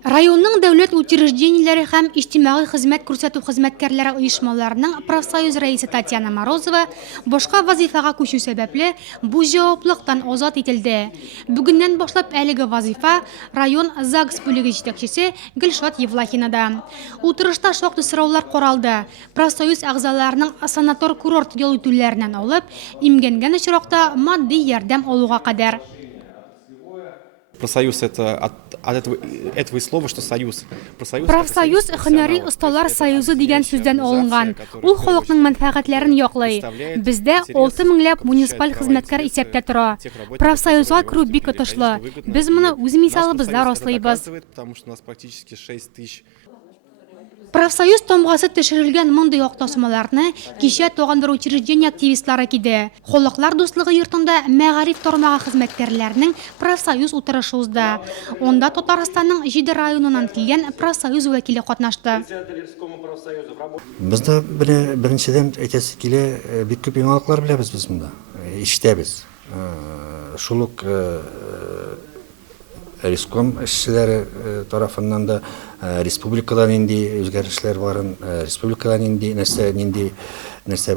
Районның дәүләт учреждениеләре һәм иҗтимагый хезмәт күрсәтү хезмәткәрләре оешмаларының профсоюз рәисе Татьяна Морозова башка вазифага күчү сәбәпле бу җаваплылыктан азат ителде. Бүгеннән башлап әлеге вазифа район ЗАГС бүлеге җитәкчесе Гөлшат Евлахинада. Утырышта шактый сораулар каралды. Профсоюз әгъзаларының санатор-курорт ял итүләреннән алып, имгәнгән очракта матди ярдәм алуга кадәр. Профсоюз это от этого и слова, что союз. Профсоюз һөнәри осталар союзы дигән сүздән алынган. Ул халыкның мәнфәгатьләрен яклый. Бездә 6 меңләп муниципаль хезмәткәр исәптә тора. Профсоюзга керү бик отышлы. Без моны үз мисалыбызда раслыйбыз. Профсоюз тамгасы төшерелгән мондый яктасмаларны кичә тагын бер учреждение активистлары киде. Халыклар дуслыгы йортында мәгариф тармагы хезмәткәрләренең профсоюз утырышы узды. Онда Татарстанның 7 районыннан килгән профсоюз вәкиле катнашты. Бездә беренчедән әйтәсе килә, бик күп яңалыклар беләбез без монда. Ишетәбез. Шул ук Риском эшчеләре тарафыннан да республикадан нинди үзгәрешләр барын, республикадан нинди нәрсә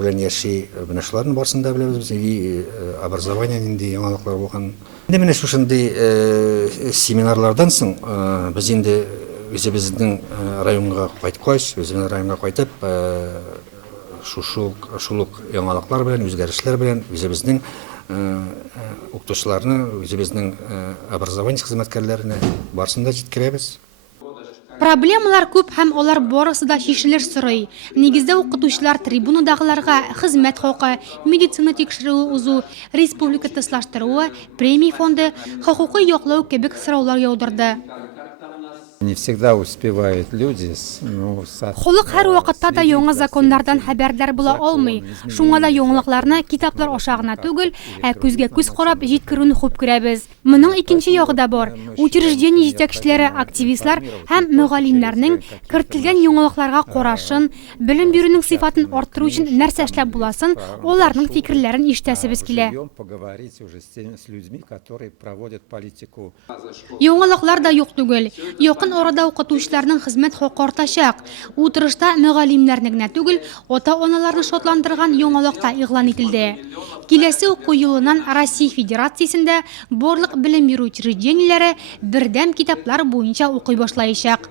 белән яши, менә шуларның барсын да беләбез, и образование нинди яңалыклар булган. Инде менә шушындый семинарлардан соң без инде үзебезнең районга кайткач, үзебезнең районга кайтып, шул ук яңалыклар белән, үзгәрешләр белән үзебезнең укытучыларны, үзебезнең образование хезмәткәрләренә барсында җиткерәбез. Проблемалар күп һәм алар барысы да чишелер сорый. Нигездә укытучылар трибунадагыларга хезмәт хакы, медицина тикшерүе узу, республика тыслаштыруы, премия фонды, хокукый яклау кебек сораулар яудырды. Не всегда успевают люди. Халык һәр вакытта да яңа законнардан хәбәрдар була алмый. Шуңа да яңалыкларны китаплар аша гына түгел, күзгә күз карап җиткерүне хуп күрәбез. Моның икенче ягы да бар. Учреждение җитәкчеләре, активистлар һәм мөгаллимнәрнең кертелгән яңалыкларга карашын, белем бирүнең сыйфатын арттыру өчен нәрсә эшләп буласын, аларның фикерләрен ишетәсебез килә. Яңалыклар да юк түгел. Якын арада укытучыларның хезмәт хакы артачак. Утырышта мөгаллимнәрне генә түгел, ата-аналарны шатландырган яңалык та игълан ителде. Киләсе уку елыннан Россия Федерациясендә барлык белем бирү учреждениеләре бердәм китаплар буенча укый башлаячак.